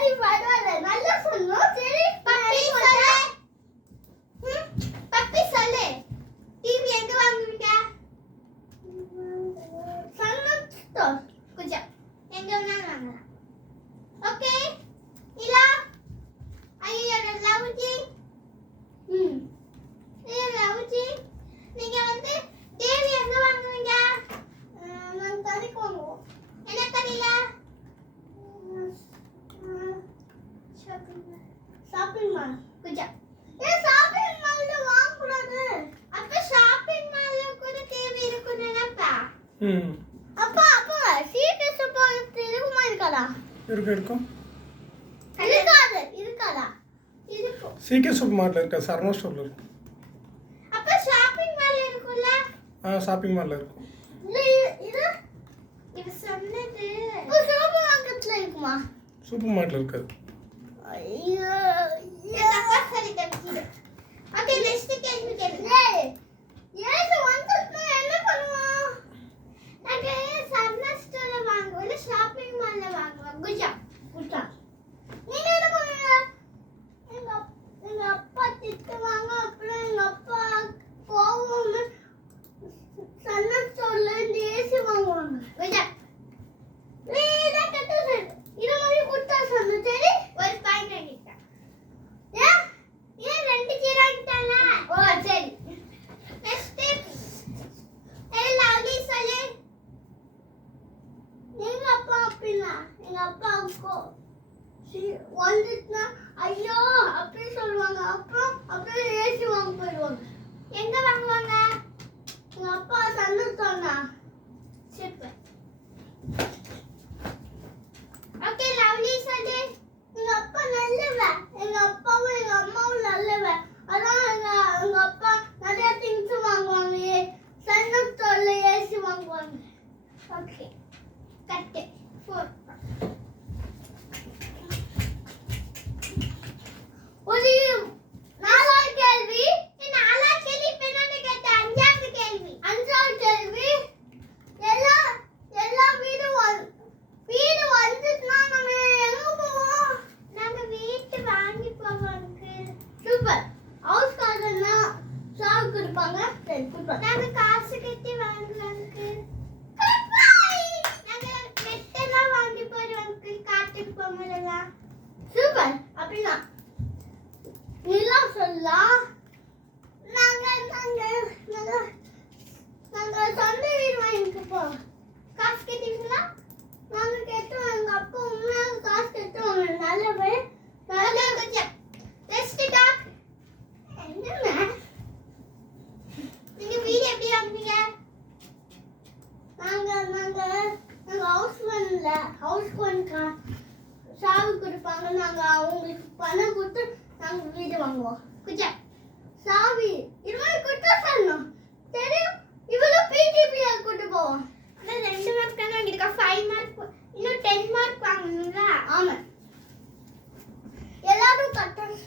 சரி பரவாயில்ல நல்லா சொன்னோம். சரி பப்பி சொல்லு. பப்பி சொல்லு. டிவி எங்க வாங்குவீங்க? சன்னும் ஸ்டோர். குஜா எங்க வேணாலும் வாங்கலாம். ஓகே இல்லா ஐயோ லவ்ஜி. லவ்ஜி நீங்க வந்து டிவி எங்க வாங்குவீங்க? நான் கடைக்கு வாங்குவோம். என்ன கடையில? Shopping mall. குஜா ஏன் ஷாப்பிங் மால்ல வாங்க கூடாது? அப்ப ஷாப்பிங் மால்ல கூட டிவி இருக்குன்னு நினைப்பா. அப்பா சீக்கிரம் போய் இருக்குமா இருக்காதா? இருக்கும். இருக்காதா? இருக்கும். சீக்கிரம் சூப்பர் மார்ட்ல இருக்கா, சரவணா ஸ்டோர்ல இருக்கும். அப்ப ஷாப்பிங் மால்ல இருக்கும்ல? ஷாப்பிங் மால்ல இருக்கும். இது இது சொன்னது சூப்பர் மார்க்கெட்ல இருக்குமா? சூப்பர் மார்ட்ல இருக்காது. ஐயோ தப்பா சொல்லிட்டேன். ஓகே நெக்ஸ்ட் கேள்வி கேளுங்க. ஏய் வந்துட்டா என்ன பண்ணுவோம்? நாங்க சரவணா ஸ்டோர்ல வாங்குவோம் இல்ல ஷாப்பிங் மால்ல வாங்குவோம். குஜா நீங்க என்ன பண்ணுவீங்க? எங்க அப்பா திட்டுவாங்க. அப்புறம் எங்க அப்பா கோவம் சரவணா ஸ்டோர்ல இருந்து ஏசி வாங்குவாங்க. குஜா நீங்க கட்டுறது இது மாதிரி குட்டா சொன்ன. சரி ஒரு பாயிண்ட் வாங்கிட்டேன். ஏன் ரெண்டு ஜீரோ ஆகிட்டாங்க? ஓ சரி நெக்ஸ்ட் லவ்லி சொல்லு. எங்க அப்பா அப்படின்னா எங்க அப்பாவுக்கு வந்துட்டுனா ஐயோ அப்படி சொல்லுவாங்க. அப்புறம் ஏசி வாங்க போயிடுவாங்க. எங்க வாங்குவாங்க? எங்க அப்பா சந்தோஷம்னா சூப்பர். ஓகே லவ்லி சொல்லு. எங்க அப்பா நல்லவன். எங்க அப்பாவும் எங்க அம்மாவும் நல்லவன். அதான் எங்க அப்பா நிறைய திங்ஸ் வாங்குவாங்க. சந்தோஷ் ஸ்டோர்ல ஏசி வாங்குவாங்க. ஓகே கட்டு 4. ஒரு நாலாவது கேள்வி. நாலாவது கேள்வி இப்ப என்ன கேட்ட? அஞ்சாவது கேள்வி. அஞ்சாவது கேள்வி எல்லா வீடு வந்துச்சுன்னா நம்ம எங்க போவோம்? நாங்க வீட்டு வாங்கி போவோம். சூப்பர். ஹவுஸ் கார்டுனா சாவு கொடுப்பாங்க. சரி சூப்பர். நாங்க காசு கட்டி வாங்குவாங்க. நாங்க மெட்டெல்லாம் வாங்கி போடுவாங்க காட்டுக்கு போகும்போதெல்லாம். சூப்பர். அப்படின்னா நிலா சொல்லலாம். நாங்க சொந்த வீடு வாங்கிட்டு போவோம். காசு கேட்டீங்களா? நாங்க கேட்டோம். எங்க அப்பா உண்மையாக காசு கேட்டோம். நல்லவே நல்ல கொஞ்சம் ரெஸ்ட் டாக். என்னங்க நீங்க வீடு எப்படி வாங்குவீங்க? நாங்க ஹவுஸ் ஓனர்ல சாவி கொடுப்பாங்க. நாங்க அவங்களுக்கு பணம் கொடுத்து நாங்க வீடு வாங்குவோம். குஜா சாவி 20 கொடுத்தா சொல்லணும். தெரியும். இவ்வளவு பிடிபியா கூட்டு போவோம். அதான் 2 மார்க் தானே வாங்கிருக்கா. 5 மார்க் இன்னும் 10 மார்க் வாங்கணும்ல. ஆமா எல்லாரும் கட்டணும்.